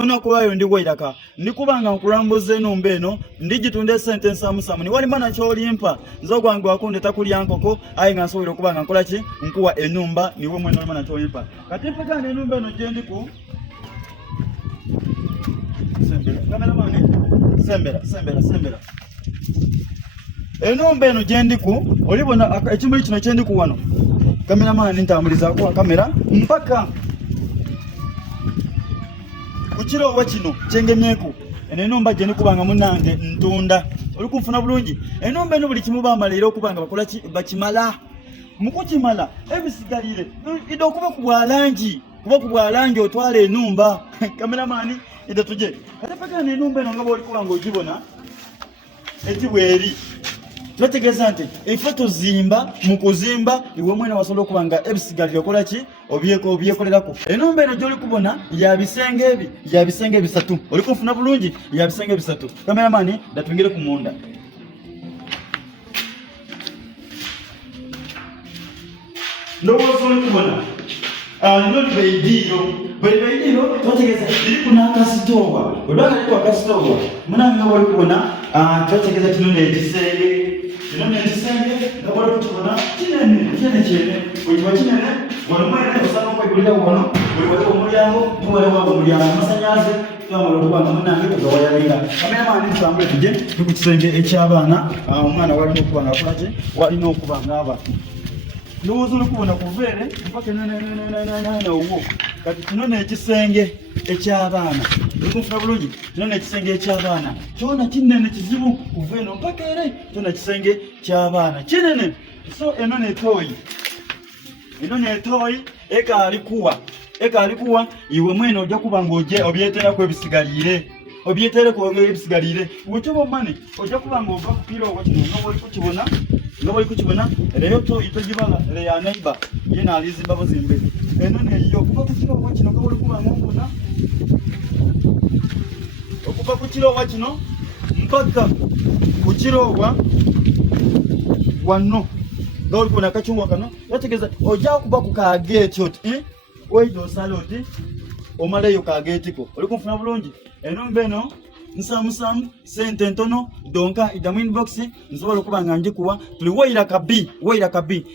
Kubayo ndi wairaka ndikubanga nkulambuze enumba eno ndigitunde sente nsamusamu ni wali mana kyolimpa nzo gwange wakunde takulya nkoko ayi nga nsobola okubanga nkola ki nkuwa enumba niwe mwene mana kyolimpa kati mpaka enumba eno gyendiku sembera enumba eno gyendiku olibona ekimuli kino kyendiku wano kameramani ntambulizaako kamera mpaka kukirowa kino kyengemyeku enumba gye nikubanga munange ntunda oli kunfuna bulungi enumba eno buli kimu bamalira okubanga bakola bakimala mukukimala ebisigalire ida okuba ku bwalangi otwala enumba kameramani ida tuje ate paka enumba eno nga bwoli kubanga ogibona eti bweri tutegeeza nti ife tuzimba mu kuzimba iwe mwene wasobola okubanga ebisigalire okola ki obyekolerako enumba eno gyoli kubona ya bisenge bisatu oli kunfuna bulungi ya bisenge bisatu kameramani datungire ku munda ndowooza oli kubona nino beidiiro twategeeza iri kunakasitowa olwakaliku akasitowa munanga oli kubona twategeeza kino nekisenge nga bwali kukibona kinene kyene wekiba kinene walimwene osanga okwegulira wano waliwo omulyango tuwalewago omulyango amasanyalaze twamala okubanga munange tugawayalinga kameramani tutambule tuje tukukisenge ekyabaana omwana walina okubanga akolaki walina okubanga aba ndowooza olikubona kuveere mpaka nawo kati kino nekisenge ekyabaana olikunfuna bulungi kino nekisenge ekyabaana kyona kinene kizibu kuva eno mpaka ere kyona kisenge kyabaana kinene so eno netooyi ekalikuwa iwe mwene ojja kubanga obyeterako ebisigalire wekiba omani ojja kubanga ova kupirowo kino nga bwoli kukibona leyo togibala leya neighbor yena alizimba buzimbe eno neyo okuva ku kirowa kino nga bwoli kubanga okuna okuva ku kirowa kino mpaka ku kirowa wano nga bwoli kubona akacungwa kano yategeeza ojja kuba ku kageeti oti weija osala oti omaleyo kageetiko oli kunfuna bulungi enumba eno nsamusamu sente ntono donka idamu inbox nsobola okubanga njikuwa tuli wairaka B